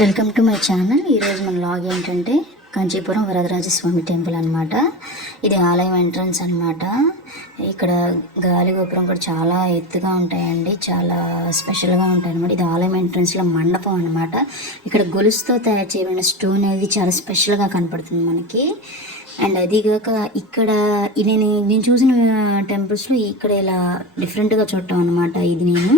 Welcome to my channel. ఈరోజు మన log ఏంటంటే కాంచీపురం వరదరాజస్వామి టెంపుల్ అన్నమాట. ఇది ఆలయం ఎంట్రన్స్ అన్నమాట. ఇక్కడ గాలి గోపురం కూడా చాలా ఎత్తుగా ఉంటాయండి. చాలా స్పెషల్గా ఉంటాయి అన్నమాట. ఇది ఆలయం ఎంట్రన్స్లో మండపం అన్నమాట. ఇక్కడ గొలుసుతో తయారు చేయబడిన స్టోన్ అనేది చాలా స్పెషల్గా కనపడుతుంది మనకి. అండ్ అదిగాక ఇక్కడ ఇది నేను నేను చూసిన టెంపుల్స్లో ఇక్కడ ఇలా డిఫరెంట్గా చూడటం అనమాట ఇది నేను.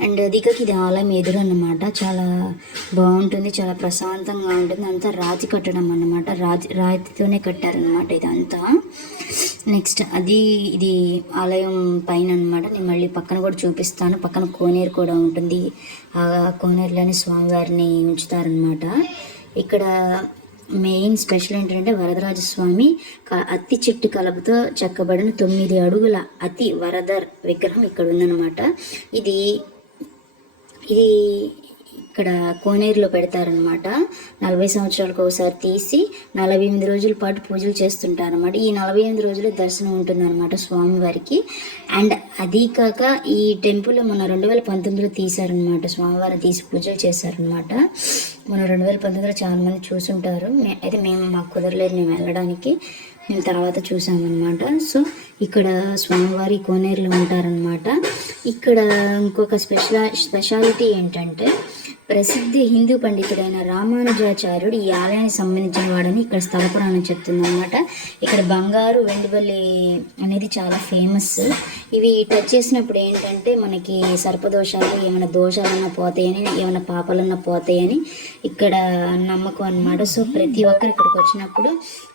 అండ్ అదిగాక ఇది ఆలయం ఎదురు అన్నమాట. చాలా బాగుంటుంది చాలా ప్రశాంతంగా ఉంటుంది. అంతా రాతి కట్టడం అన్నమాట. రాతి రాతితోనే కట్టారనమాట ఇదంతా. నెక్స్ట్ అది ఇది ఆలయం పైన అనమాట నేను మళ్ళీ పక్కన కూడా చూపిస్తాను. పక్కన కోనేరు కూడా ఉంటుంది. ఆ కోనేరులోని స్వామివారిని ఉంచుతారనమాట ఇక్కడ మెయిన్ స్పెషల్ ఏంటంటే వరదరాజస్వామి క- అత్తి చెట్టు కలపతో చెక్కబడిన తొమ్మిది అడుగుల అతి వరదర్ విగ్రహం ఇక్కడ ఉందన్నమాట ఇది ఇది ఇక్కడ కోనేరులో పెడతారనమాట నలభై సంవత్సరాలకు ఒకసారి తీసి నలభై ఎనిమిది రోజుల పాటు పూజలు చేస్తుంటారనమాట ఈ నలభై ఎనిమిది రోజులు దర్శనం ఉంటుందన్నమాట స్వామివారికి. అండ్ అది కాక ఈ టెంపుల్ మొన్న రెండు వేల పంతొమ్మిదిలో తీశారనమాట స్వామివారిని తీసి పూజలు చేశారనమాట మొన్న రెండు వేల పంతొమ్మిదిలో చాలా మంది చూసుంటారు అయితే మేము మాకు కుదరలేదు మేము వెళ్ళడానికి. మేము తర్వాత చూసామన్నమాట. సో ఇక్కడ స్వామివారి కోనేరులు ఉంటారనమాట ఇక్కడ ఇంకొక స్పెషల్ స్పెషాలిటీ ఏంటంటే ప్రసిద్ధ హిందూ పండితుడైన రామానుజాచార్యుడు ఈ ఆలయానికి సంబంధించిన వాడని ఇక్కడ స్థలపురాణం చెప్తుంది అనమాట ఇక్కడ బంగారు వెండిబల్లి అనేది చాలా ఫేమస్. ఇవి టచ్ చేసినప్పుడు ఏంటంటే మనకి సర్పదోషాలు ఏమైనా దోషాలన్నా పోతాయని ఏమైనా పాపాలన్నా పోతాయని ఇక్కడ నమ్మకం అన్నమాట. సో ప్రతి ఒక్కరు ఇక్కడికి వచ్చినప్పుడు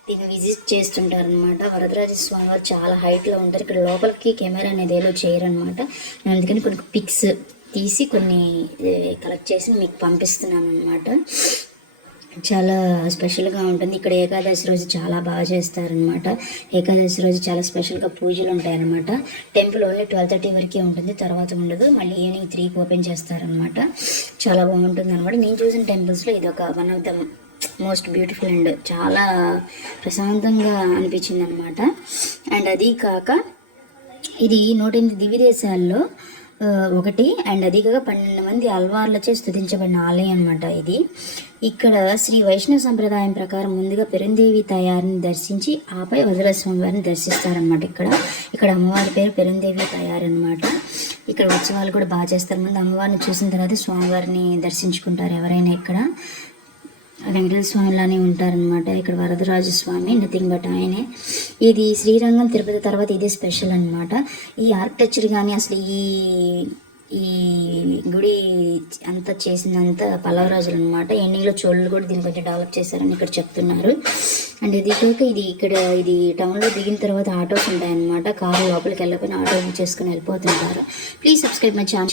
దీన్ని విజిట్ చేస్తుంటారు అనమాట వరదరాజ స్వామి వారు చాలా హైట్లో ఉంటారు. ఇక్కడ లోపలికి కెమెరా అనేది ఏదో చేయరనమాట నేను అందుకని కొన్ని పిక్స్ తీసి కొన్ని కలెక్ట్ చేసి మీకు పంపిస్తున్నాను అనమాట చాలా స్పెషల్గా ఉంటుంది. ఇక్కడ ఏకాదశి రోజు చాలా బాగా చేస్తారనమాట ఏకాదశి రోజు చాలా స్పెషల్గా పూజలు ఉంటాయన్నమాట. టెంపుల్ ఓన్లీ ట్వెల్వ్ థర్టీ వరకే ఉంటుంది. తర్వాత ఉండదు. మళ్ళీ ఈవినింగ్ త్రీకి ఓపెన్ చేస్తారనమాట చాలా బాగుంటుంది అనమాట నేను చూసిన టెంపుల్స్లో ఇది ఒక one of the most beautiful and చాలా ప్రశాంతంగా అనిపించింది అనమాట అండ్ అది కాక ఇది నూట ఎనిమిది దివ్యదేశాల్లో ఒకటి అండ్ అది పన్నెండు మంది అల్వార్లచే స్థుతించబడిన ఆలయం అనమాట ఇది. ఇక్కడ శ్రీ వైష్ణవ సంప్రదాయం ప్రకారం ముందుగా పెరుందేవి తయారిని దర్శించి ఆపై వజ్రస్వామి వారిని దర్శిస్తారనమాట ఇక్కడ. ఇక్కడ అమ్మవారి పేరు పెరుందేవి తయారు అనమాట ఇక్కడ ఉత్సవాలు కూడా బాగా చేస్తారు. ముందు అమ్మవారిని చూసిన తర్వాత స్వామివారిని దర్శించుకుంటారు ఎవరైనా ఇక్కడ. వెంకటేశ్వర స్వామిలానే ఉంటారనమాట ఇక్కడ వరదరాజు స్వామి నథింగ్ బట్ ఆయనే. ఇది శ్రీరంగం తిరుపతి తర్వాత ఇదే స్పెషల్ అన్నమాట. ఈ ఆర్కిటెక్చర్ కానీ అసలు ఈ ఈ గుడి అంతా చేసినంత పల్లవరాజులు అనమాట ఎండింగ్లో చోళ్ళు కూడా దీన్ని కొంచెం డెవలప్ చేశారని ఇక్కడ చెప్తున్నారు. అండ్ ఇది కాక ఇది ఇక్కడ ఇది టౌన్లో దిగిన తర్వాత ఆటోస్ ఉంటాయన్నమాట. కారు లోపలికి వెళ్ళకపోయినా ఆటో బుక్ చేసుకుని వెళ్ళిపోతుంటారు. Please subscribe my channel.